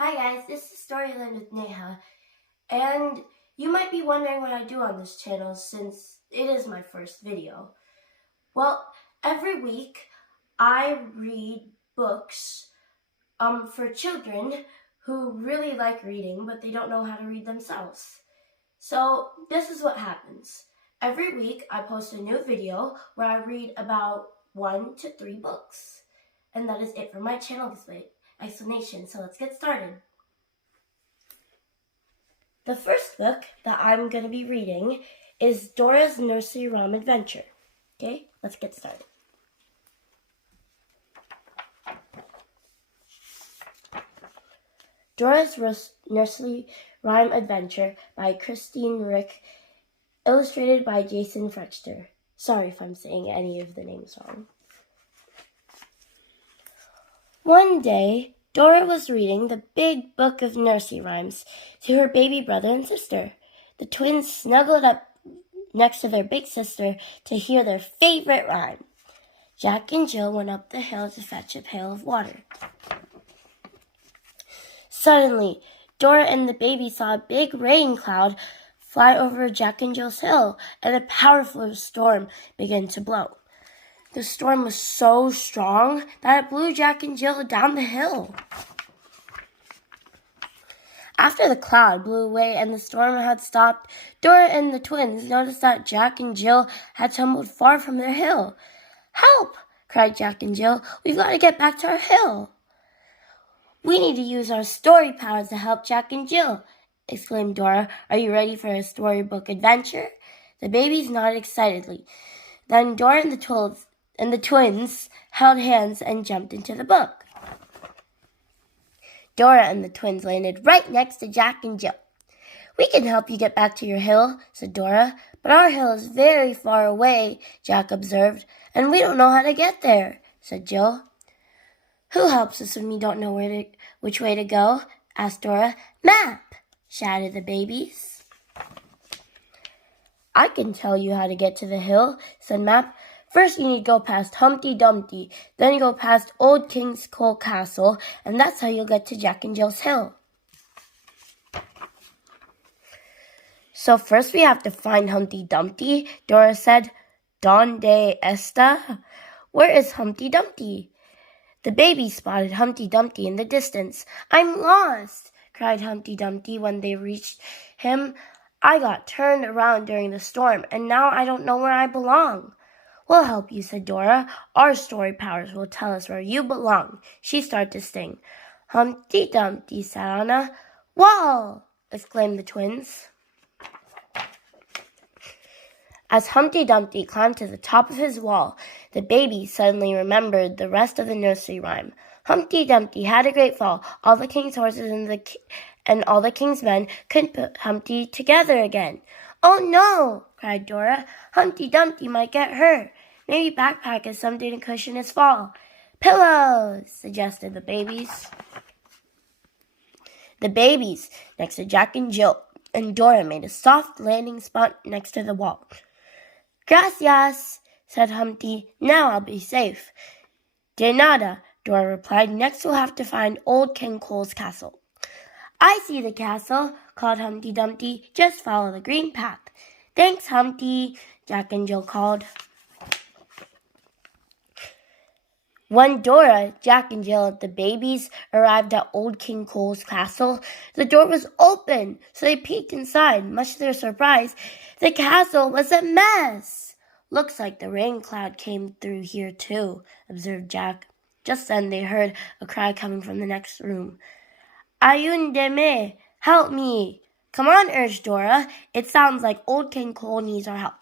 Hi guys, this is Storyland with Neha, and you might be wondering what I do on this channel since it is my first video. Well, every week I read books for children who really like reading but they don't know how to read themselves. So this is what happens. Every week I post a new video where I read about 1 to 3 books. And that is it for my channel explanation, so let's get started. The first book that I'm going to be reading is Dora's Nursery Rhyme Adventure. Okay, let's get started. Dora's Nursery Rhyme Adventure by Christine Rick, illustrated by Jason Frechter. Sorry if I'm saying any of the names wrong. One day, Dora was reading the big book of nursery rhymes to her baby brother and sister. The twins snuggled up next to their big sister to hear their favorite rhyme. Jack and Jill went up the hill to fetch a pail of water. Suddenly, Dora and the baby saw a big rain cloud fly over Jack and Jill's hill, and a powerful storm began to blow. The storm was so strong that it blew Jack and Jill down the hill. After the cloud blew away and the storm had stopped, Dora and the twins noticed that Jack and Jill had tumbled far from their hill. "Help!" cried Jack and Jill. "We've got to get back to our hill." "We need to use our story powers to help Jack and Jill," exclaimed Dora. "Are you ready for a storybook adventure?" The babies nodded excitedly. Then Dora and the twins held hands and jumped into the book. Dora and the twins landed right next to Jack and Jill. "We can help you get back to your hill," said Dora. "But our hill is very far away," Jack observed. "And we don't know how to get there," said Jill. "Who helps us when we don't know which way to go?" asked Dora. "Map!" shouted the babies. "I can tell you how to get to the hill," said Map. "First, you need to go past Humpty Dumpty, then you go past Old King's Cole Castle, and that's how you'll get to Jack and Jill's hill." "So first we have to find Humpty Dumpty," Dora said. "Donde esta? Where is Humpty Dumpty?" The baby spotted Humpty Dumpty in the distance. "I'm lost!" cried Humpty Dumpty when they reached him. "I got turned around during the storm, and now I don't know where I belong." "We'll help you," said Dora. "Our story powers will tell us where you belong." She started to sing. "Humpty Dumpty sat on a wall!" exclaimed the twins. As Humpty Dumpty climbed to the top of his wall, the baby suddenly remembered the rest of the nursery rhyme. Humpty Dumpty had a great fall. All the king's horses and all the king's men couldn't put Humpty together again. "Oh no!" cried Dora. "Humpty Dumpty might get hurt. Maybe backpack is something to cushion his fall." "Pillows!" suggested the babies. The babies next to Jack and Jill and Dora made a soft landing spot next to the wall. "Gracias," said Humpty. "Now I'll be safe." "De nada," Dora replied. "Next we'll have to find Old King Cole's castle." "I see the castle," called Humpty Dumpty. "Just follow the green path." "Thanks, Humpty," Jack and Jill called. When Dora, Jack and Jill, and the babies arrived at Old King Cole's castle, the door was open, so they peeked inside. Much to their surprise, the castle was a mess. "Looks like the rain cloud came through here too," observed Jack. Just then they heard a cry coming from the next room. "Ayúdeme! Help me!" "Come on," urged Dora. "It sounds like Old King Cole needs our help."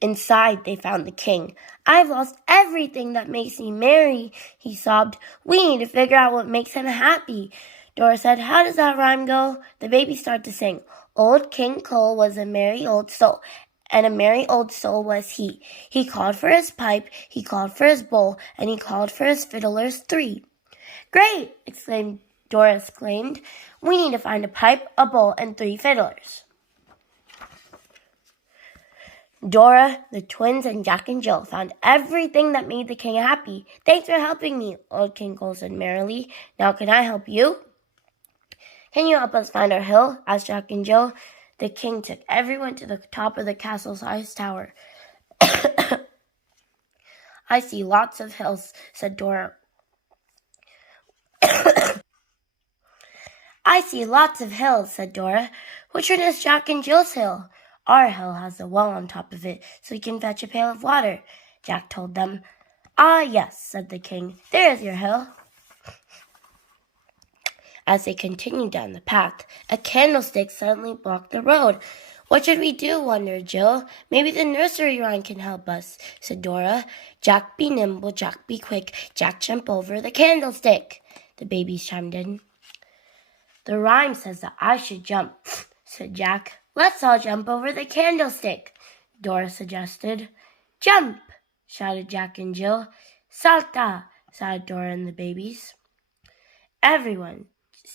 Inside, they found the king. "I've lost everything that makes me merry," he sobbed. "We need to figure out what makes him happy." Dora said, "How does that rhyme go?" The baby started to sing. "Old King Cole was a merry old soul, and a merry old soul was he. He called for his pipe, he called for his bowl, and he called for his fiddlers 3. "Great!" Dora exclaimed. "We need to find a pipe, a bowl, and 3 fiddlers." Dora, the twins, and Jack and Jill found everything that made the king happy. "Thanks for helping me," Old King Cole said merrily. "Now can I help you?" "Can you help us find our hill?" asked Jack and Jill. The king took everyone to the top of the castle-sized tower. "I see lots of hills," said Dora. "I see lots of hills," said Dora. "Which one is Jack and Jill's hill?" "Our hill has a well on top of it, so we can fetch a pail of water," Jack told them. "Ah, yes," said the king. "There is your hill." As they continued down the path, a candlestick suddenly blocked the road. "What should we do?" wondered Jill. "Maybe the nursery rhyme can help us," said Dora. "Jack be nimble, Jack be quick, Jack jump over the candlestick," the babies chimed in. "The rhyme says that I should jump," said Jack. "Let's all jump over the candlestick," Dora suggested. "Jump!" shouted Jack and Jill. "Salta!" shouted Dora and the babies. Everyone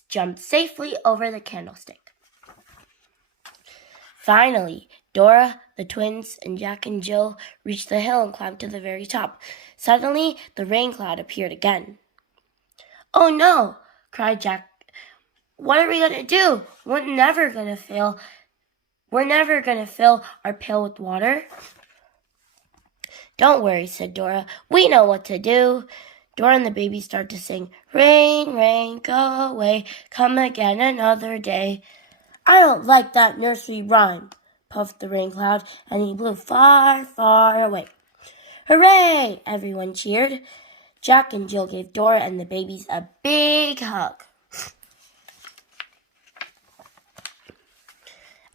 jumped safely over the candlestick. Finally, Dora, the twins, and Jack and Jill reached the hill and climbed to the very top. Suddenly, the rain cloud appeared again. "Oh no!" cried Jack. "What are we going to do? We're never going to fill our pail with water." "Don't worry," said Dora. "We know what to do." Dora and the baby started to sing, "Rain, rain, go away, come again another day." "I don't like that nursery rhyme," puffed the rain cloud, and he blew far, far away. "Hooray!" everyone cheered. Jack and Jill gave Dora and the babies a big hug.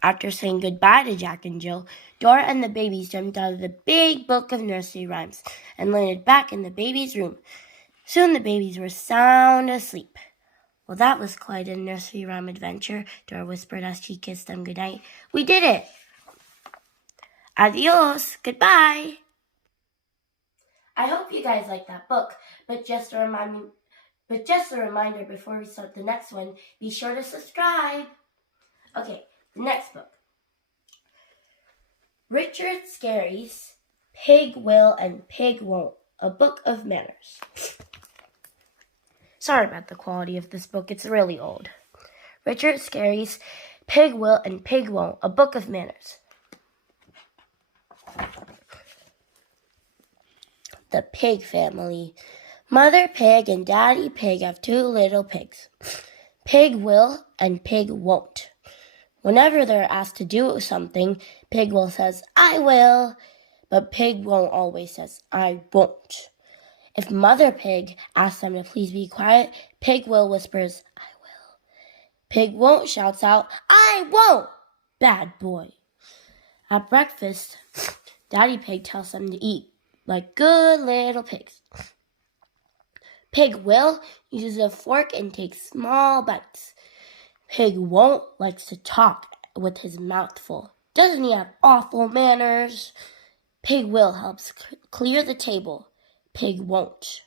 After saying goodbye to Jack and Jill, Dora and the babies jumped out of the big book of nursery rhymes and landed back in the babies' room. Soon the babies were sound asleep. "Well, that was quite a nursery rhyme adventure," Dora whispered as she kissed them goodnight. "We did it!" Adios! Goodbye! I hope you guys liked that book, but just a reminder before we start the next one, be sure to subscribe. Okay, the next book. Richard Scarry's Pig Will and Pig Won't, a Book of Manners. Sorry about the quality of this book, it's really old. Richard Scarry's Pig Will and Pig Won't, a Book of Manners. The Pig Family. Mother Pig and Daddy Pig have two little pigs. Pig will and Pig won't. Whenever they're asked to do something, Pig will says, "I will," but Pig won't always says, "I won't." If Mother Pig asks them to please be quiet, Pig will whispers, "I will." Pig won't shouts out, "I won't!" Bad boy. At breakfast, Daddy Pig tells them to eat like good little pigs. Pig will uses a fork and takes small bites. Pig won't likes to talk with his mouth full. Doesn't he have awful manners? Pig will helps clear the table. Pig won't.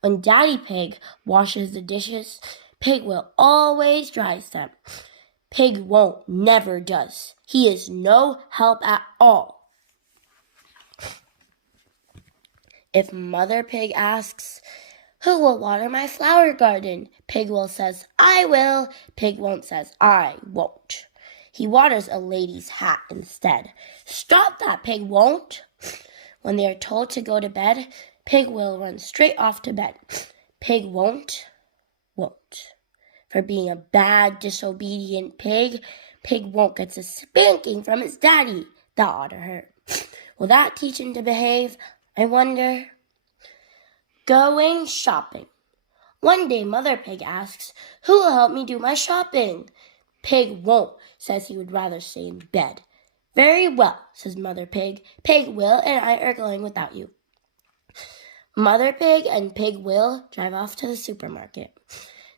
When Daddy Pig washes the dishes, Pig will always dries them. Pig won't never does. He is no help at all. If Mother Pig asks, "Who will water my flower garden?" Pig will says, "I will." Pig won't says, "I won't." He waters a lady's hat instead. Stop that, Pig won't. When they are told to go to bed, Pig will run straight off to bed. Pig won't. For being a bad, disobedient pig, Pig won't gets a spanking from his daddy. That ought to hurt. Will that teach him to behave, I wonder? Going shopping. One day Mother Pig asks, "Who will help me do my shopping?" Pig won't says he would rather stay in bed. "Very well," says Mother Pig. "Pig will and I are going without you." Mother Pig and Pig will drive off to the supermarket.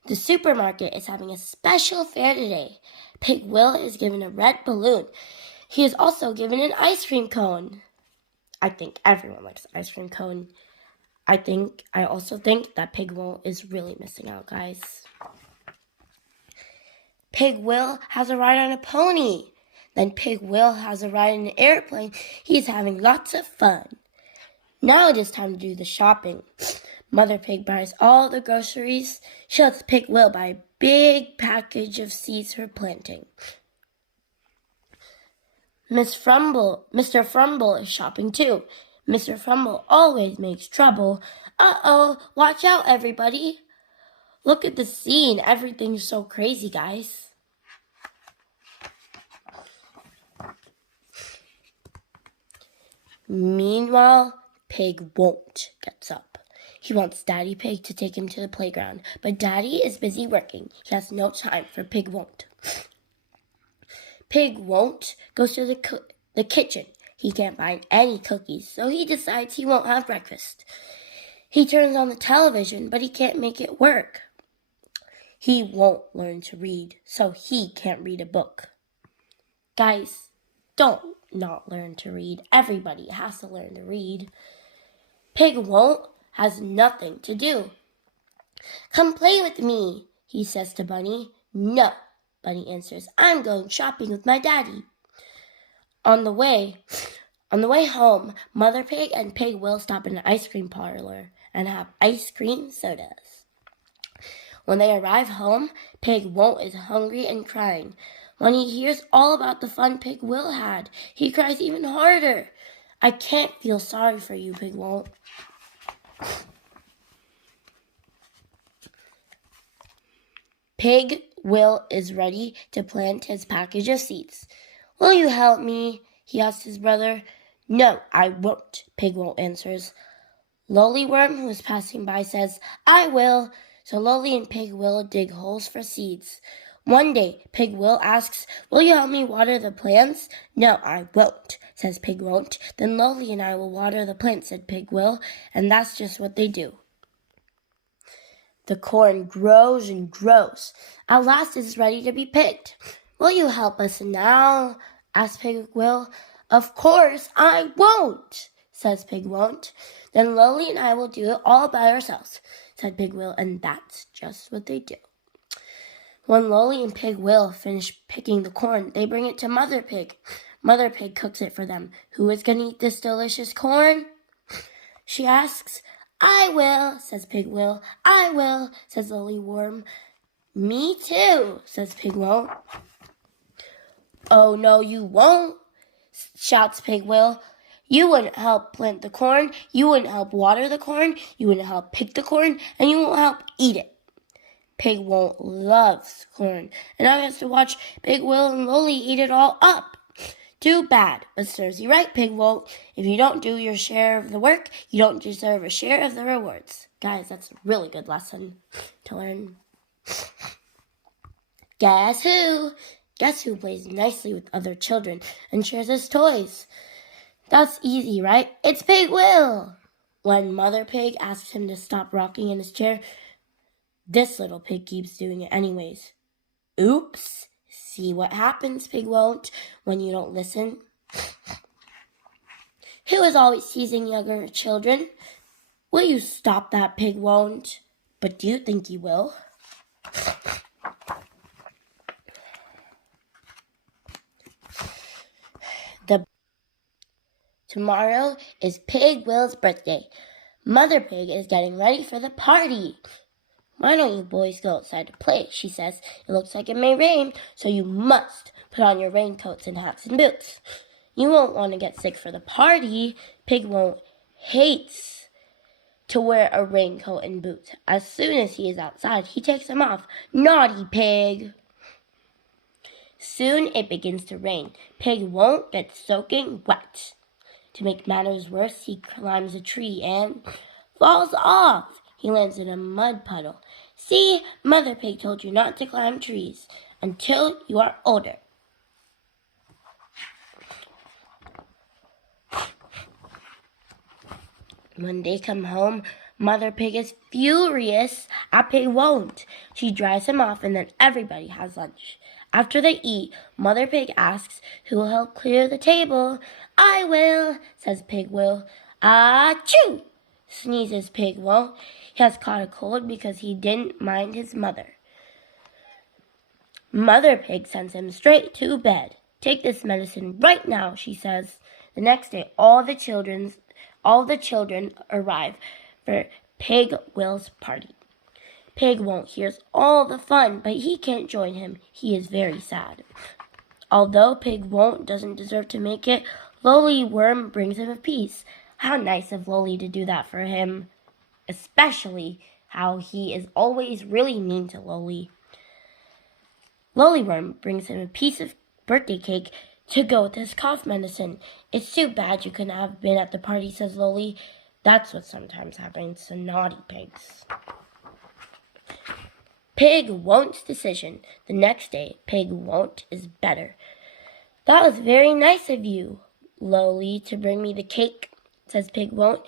The supermarket is having a special fair today. Pig will is given a red balloon. He is also given an ice cream cone. I think everyone likes ice cream cone. I also think that Pig will is really missing out, guys. Pig will has a ride on a pony. Then Pig Will has a ride in an airplane. He's having lots of fun. Now it is time to do the shopping. Mother Pig buys all the groceries. She lets Pig Will buy a big package of seeds for planting. Mr. Frumble is shopping too. Mr. Frumble always makes trouble. Uh-oh, watch out, everybody. Look at the scene. Everything's so crazy, guys. Meanwhile, Pig Won't gets up. He wants Daddy Pig to take him to the playground, but Daddy is busy working. He has no time for Pig Won't. Pig Won't goes to the kitchen. He can't find any cookies, so he decides he won't have breakfast. He turns on the television, but he can't make it work. He won't learn to read, so he can't read a book. Guys, don't not learn to read. Everybody has to learn to read. Pig Won't has nothing to do. Come play with me, he says to Bunny. No, Bunny answers. I'm going shopping with my daddy. On the way home, Mother Pig and Pig Will stop in an ice cream parlor and have ice cream sodas. When they arrive home, Pig Won't is hungry and crying. When he hears all about the fun Pig Will had, he cries even harder. I can't feel sorry for you, Pig Won't. Pig Will is ready to plant his package of seeds. Will you help me? He asks his brother. No, I won't, Pig Will answers. Lollyworm, who is passing by, says, I will. So Lolly and Pig Will dig holes for seeds. One day, Pig Will asks, will you help me water the plants? No, I won't, says Pig Won't. Then Lolly and I will water the plants, said Pig Will, and that's just what they do. The corn grows and grows. At last it is ready to be picked. Will you help us now? Asked Pig Will. Of course I won't, says Pig Won't. Then Lolly and I will do it all by ourselves, said Pig Will, and that's just what they do. When Lolly and Pig Will finish picking the corn, they bring it to Mother Pig. Mother Pig cooks it for them. Who is going to eat this delicious corn? She asks. I will, says Pig Will. I will, says Lollyworm. Me too, says Pig Won't. Oh, no, you won't, shouts Pig Will. You wouldn't help plant the corn, you wouldn't help water the corn, you wouldn't help pick the corn, and you won't help eat it. Pig Won't loves corn, and now he has to watch Pig Will and Lolly eat it all up. Too bad, but serves you right, Pig Won't. If you don't do your share of the work, you don't deserve a share of the rewards. Guys, that's a really good lesson to learn. Guess who? Guess who plays nicely with other children and shares his toys? That's easy, right? It's Pig Will. When Mother Pig asks him to stop rocking in his chair, this little pig keeps doing it anyways. Oops. See what happens, Pig Won't, when you don't listen. Who is always teasing younger children? Will you stop that, Pig Won't? But do you think you will? Tomorrow is Pig Will's birthday. Mother Pig is getting ready for the party. Why don't you boys go outside to play, she says. It looks like it may rain, so you must put on your raincoats and hats and boots. You won't want to get sick for the party. Pig Won't hates to wear a raincoat and boots. As soon as he is outside, he takes them off. Naughty Pig! Soon it begins to rain. Pig Won't get soaking wet. To make matters worse, he climbs a tree and falls off. He lands in a mud puddle. See, Mother Pig told you not to climb trees until you are older. When they come home, Mother Pig is furious at Pig Won't. She drives him off and then everybody has lunch. After they eat, Mother Pig asks who will help clear the table. I will, says Pig Will. Achoo! Sneezes Pig Will. He has caught a cold because he didn't mind his mother. Mother Pig sends him straight to bed. "Take this medicine right now," she says. The next day, all the children arrive for Pig Will's party. Pig Won't hears all the fun, but he can't join him. He is very sad. Although Pig Won't doesn't deserve to make it, Lolly Worm brings him a piece. How nice of Lolly to do that for him. Especially how he is always really mean to Lolly. Lolly Worm brings him a piece of birthday cake to go with his cough medicine. "It's too bad you couldn't have been at the party," says Lolly. That's what sometimes happens to naughty pigs. Pig Won't's decision. The next day, Pig Won't is better. "That was very nice of you, Lolly, to bring me the cake," says Pig Won't.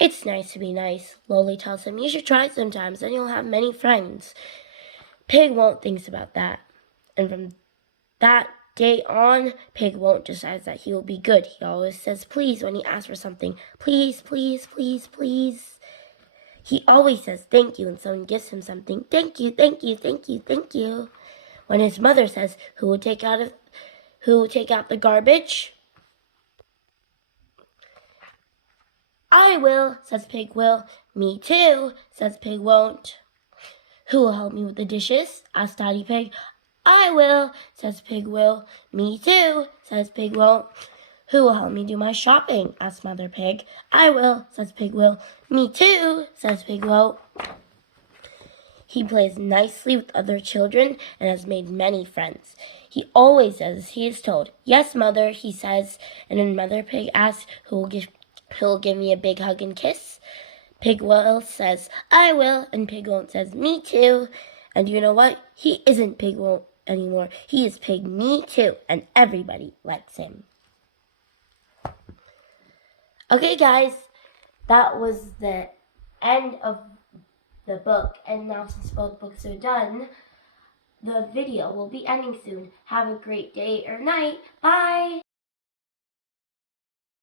"It's nice to be nice," Lolly tells him. "You should try it sometimes, then you'll have many friends." Pig Won't thinks about that. And from that day on, Pig Won't decides that he will be good. He always says please when he asks for something. Please, please, please, please. He always says thank you when someone gives him something. Thank you, thank you, thank you, thank you. When his mother says, who will take out the garbage? "I will," says Pig Will. "Me too," says Pig Won't. "Who will help me with the dishes?" asks Daddy Pig. "I will," says Pig Will. "Me too," says Pig Won't. "Who will help me do my shopping?" asks Mother Pig. "I will," says Pig Will. "Me too," says Pig Won't. He plays nicely with other children and has made many friends. He always does as he is told. "Yes, Mother," he says, and when Mother Pig asks who will give me a big hug and kiss, Pig Will says, "I will," and Pig Won't says, "Me too." And you know what? He isn't Pig Won't anymore. He is Pig Me Too, and everybody likes him. Okay, guys, that was the end of the book, and now since both books are done, the video will be ending soon. Have a great day or night. Bye!